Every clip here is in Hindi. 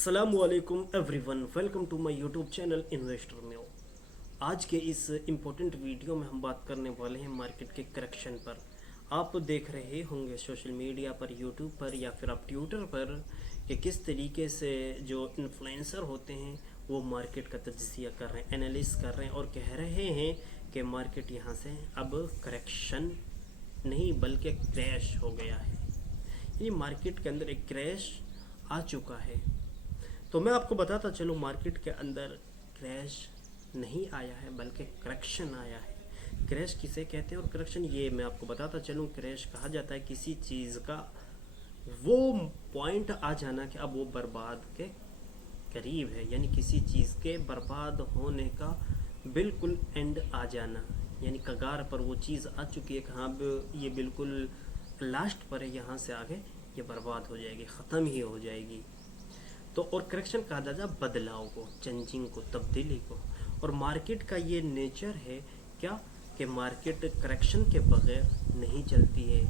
अस्सलामुअलैकुम everyone, welcome to my YouTube channel investor में। आज के इस इम्पोर्टेंट वीडियो में हम बात करने वाले हैं मार्केट के करेक्शन पर। आप देख रहे होंगे सोशल मीडिया पर, यूट्यूब पर या फिर आप ट्विटर पर कि किस तरीके से जो इन्फ्लुएंसर होते हैं वो मार्केट का तज्जिया कर रहे हैं, एनालिस कर रहे हैं और कह रहे हैं कि मार्केट यहाँ से अब करेक्शन नहीं बल्कि क्रैश हो गया है। यानी मार्केट के अंदर एक क्रैश आ चुका है। तो मैं आपको बताता चलूँ, मार्केट के अंदर क्रैश नहीं आया है बल्कि करेक्शन आया है। क्रैश किसे कहते हैं और करेक्शन ये मैं आपको बताता चलूँ। क्रैश कहा जाता है किसी चीज़ का वो पॉइंट आ जाना कि अब वो बर्बाद के करीब है, यानी किसी चीज़ के बर्बाद होने का बिल्कुल एंड आ जाना, यानी कगार पर वो चीज़ आ चुकी है कि हाँ ये बिल्कुल लास्ट पर है, यहाँ से आगे ये बर्बाद हो जाएगी, ख़त्म ही हो जाएगी। तो और करेक्शन कहा जाता है बदलाव को, चेंजिंग को, तब्दीली को। और मार्केट का ये नेचर है क्या कि मार्केट करेक्शन के बगैर नहीं चलती है।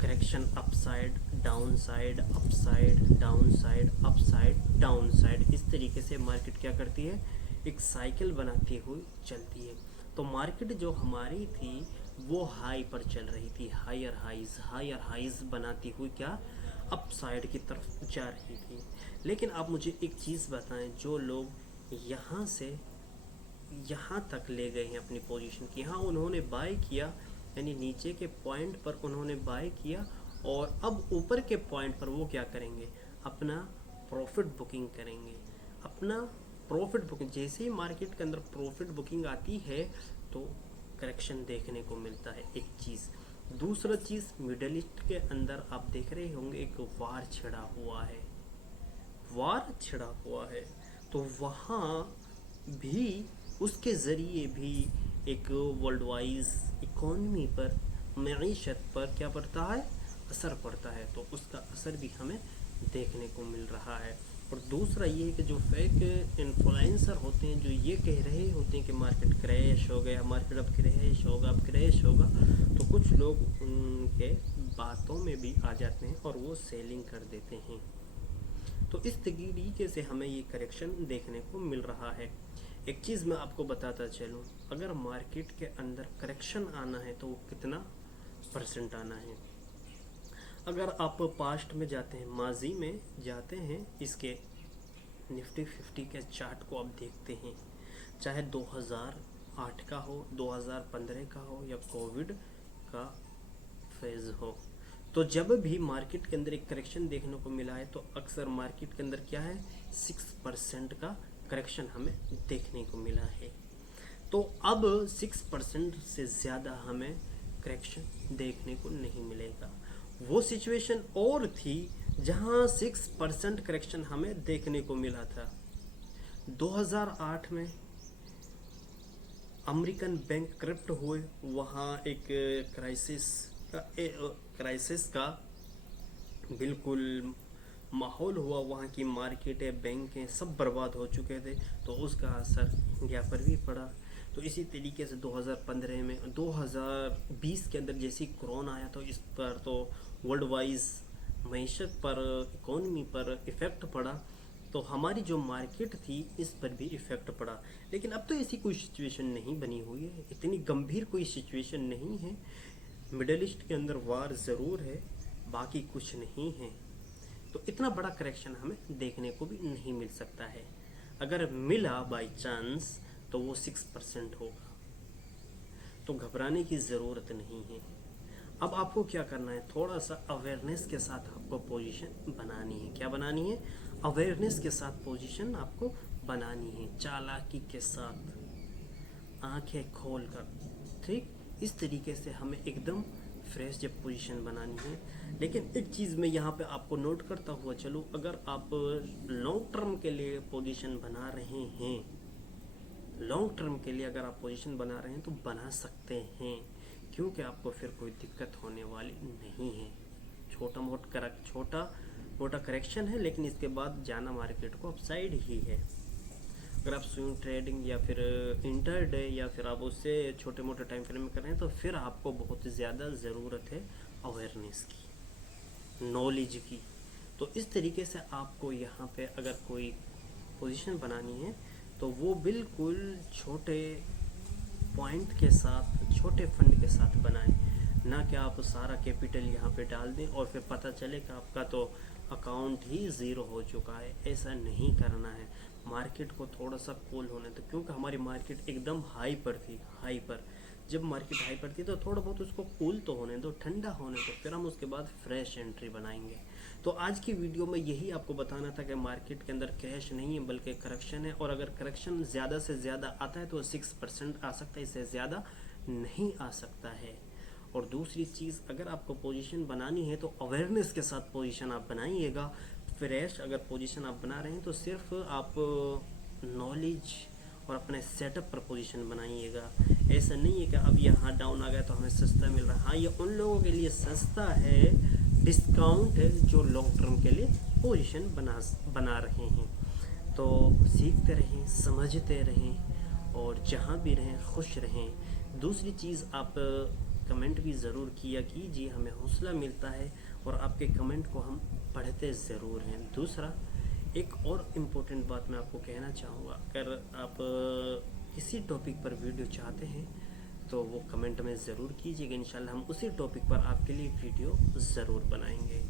Correction upside down side, upside down side, upside down side, इस तरीके से मार्केट क्या करती है, एक साइकिल बनाती हुई चलती है। तो मार्केट जो हमारी थी वो हाई पर चल रही थी, हायर हाइज बनाती हुई क्या अपसाइड की तरफ जा रही थी। लेकिन आप मुझे एक चीज़ बताएं, जो लोग यहाँ से यहाँ तक ले गए हैं अपनी पोजीशन की, यहाँ उन्होंने बाय किया, यानी नीचे के पॉइंट पर उन्होंने बाय किया और अब ऊपर के पॉइंट पर वो क्या करेंगे, अपना प्रॉफिट बुकिंग करेंगे। अपना प्रॉफिट बुकिंग, जैसे ही मार्केट के अंदर प्रॉफिट बुकिंग आती है तो करेक्शन देखने को मिलता है, एक चीज़। दूसरा चीज़, मिडल ईस्ट के अंदर आप देख रहे होंगे एक वार छिड़ा हुआ है। तो वहाँ भी उसके ज़रिए भी एक वर्ल्ड वाइज इकोनॉमी पर, मईशत पर क्या पड़ता है, असर पड़ता है। तो उसका असर भी हमें देखने को मिल रहा है। और दूसरा ये है कि जो फेक इन्फ्लुएंसर होते हैं, जो ये कह रहे होते हैं कि मार्केट क्रैश हो गया, मार्केट अब क्रैश होगा, तो कुछ लोग उनके बातों में भी आ जाते हैं और वो सेलिंग कर देते हैं। तो इस तरीके से हमें ये करेक्शन देखने को मिल रहा है। एक चीज़ मैं आपको बताता चलूँ, अगर मार्केट के अंदर करेक्शन आना है तो वो कितना परसेंट आना है। अगर आप पास्ट में जाते हैं, माजी में जाते हैं, इसके निफ्टी 50 के चार्ट को आप देखते हैं, चाहे 2008 का हो, 2015 का हो या कोविड का फेज़ हो, तो जब भी मार्केट के अंदर एक करेक्शन देखने को मिला है तो अक्सर मार्केट के अंदर क्या है, 6% का करेक्शन हमें देखने को मिला है। तो अब 6% से ज़्यादा हमें करेक्शन देखने को नहीं मिलेगा। वो सिचुएशन और थी जहां 6% करेक्शन हमें देखने को मिला था। 2008 में अमेरिकन बैंक करप्ट हुए, वहाँ एक क्राइसिस का बिल्कुल माहौल हुआ, वहाँ की मार्केटें, बैंकें सब बर्बाद हो चुके थे, तो उसका असर इंडिया पर भी पड़ा। तो इसी तरीके से 2015 में, 2020 के अंदर जैसे कोरोना आया तो इस पर तो वर्ल्ड वाइज मईशत पर, इकोनॉमी पर इफ़ेक्ट पड़ा, तो हमारी जो मार्केट थी इस पर भी इफ़ेक्ट पड़ा। लेकिन अब तो ऐसी कोई सिचुएशन नहीं बनी हुई है, इतनी गंभीर कोई सिचुएशन नहीं है। मिडल ईस्ट के अंदर वार ज़रूर है, बाकी कुछ नहीं है। तो इतना बड़ा करेक्शन हमें देखने को भी नहीं मिल सकता है। अगर मिला बाय चांस तो वो 6% होगा, तो घबराने की ज़रूरत नहीं है। अब आपको क्या करना है, थोड़ा सा अवेयरनेस के साथ आपको पोजीशन बनानी है। क्या बनानी है, अवेयरनेस के साथ पोजीशन आपको बनानी है, चालाकी के साथ, आंखें खोल कर, ठीक इस तरीके से हमें एकदम फ्रेश जब पोजीशन बनानी है। लेकिन एक चीज़ मैं यहाँ पे आपको नोट करता हुआ चलूँ, अगर आप लॉन्ग टर्म के लिए पोजीशन बना रहे हैं, लॉन्ग टर्म के लिए अगर आप पोजीशन बना रहे हैं तो बना सकते हैं, क्योंकि आपको फिर कोई दिक्कत होने वाली नहीं है। छोटा मोटा करेक्शन है, लेकिन इसके बाद जाना मार्केट को अपसाइड ही है। अगर आप स्विंग ट्रेडिंग या फिर इंटरडे या फिर आप उससे छोटे मोटे टाइम फ्रेम में कर रहे हैं तो फिर आपको बहुत ज़्यादा ज़रूरत है अवेयरनेस की, नॉलेज की। तो इस तरीके से आपको यहाँ पे अगर कोई पोजीशन बनानी है तो वो बिल्कुल छोटे पॉइंट के साथ, छोटे फंड के साथ बनाएं, ना कि आप सारा कैपिटल यहाँ पे डाल दें और फिर पता चले कि आपका तो अकाउंट ही ज़ीरो हो चुका है। ऐसा नहीं करना है। मार्केट को थोड़ा सा कूल होने दो, क्योंकि हमारी मार्केट एकदम हाई पर थी, हाई पर। जब मार्केट हाई पर थी तो थोड़ा बहुत उसको कूल तो होने दो, ठंडा होने दो, फिर हम उसके बाद फ्रेश एंट्री बनाएंगे। तो आज की वीडियो में यही आपको बताना था कि मार्केट के अंदर क्रैश नहीं है बल्कि करेक्शन है, और अगर करेक्शन ज़्यादा से ज़्यादा आता है तो 6% आ सकता है, इससे ज़्यादा नहीं आ सकता है। और दूसरी चीज़, अगर आपको पोजीशन बनानी है तो अवेयरनेस के साथ पोजीशन आप बनाइएगा। फ्रेश अगर पोजीशन आप बना रहे हैं तो सिर्फ आप नॉलेज और अपने सेटअप पर पोजीशन बनाइएगा। ऐसा नहीं है कि अब यहाँ डाउन आ गया तो हमें सस्ता मिल रहा है। हाँ, ये उन लोगों के लिए सस्ता है, डिस्काउंट है, जो लॉन्ग टर्म के लिए पोजीशन बना रहे हैं। तो सीखते रहें, समझते रहें, और जहाँ भी रहें खुश रहें। दूसरी चीज़, आप कमेंट भी ज़रूर किया कीजिए, हमें हौसला मिलता है और आपके कमेंट को हम पढ़ते ज़रूर हैं। दूसरा, एक और इम्पोर्टेंट बात मैं आपको कहना चाहूँगा, अगर आप किसी टॉपिक पर वीडियो चाहते हैं तो वो कमेंट में ज़रूर कीजिएगा। इंशाल्लाह हम उसी टॉपिक पर आपके लिए वीडियो ज़रूर बनाएंगे।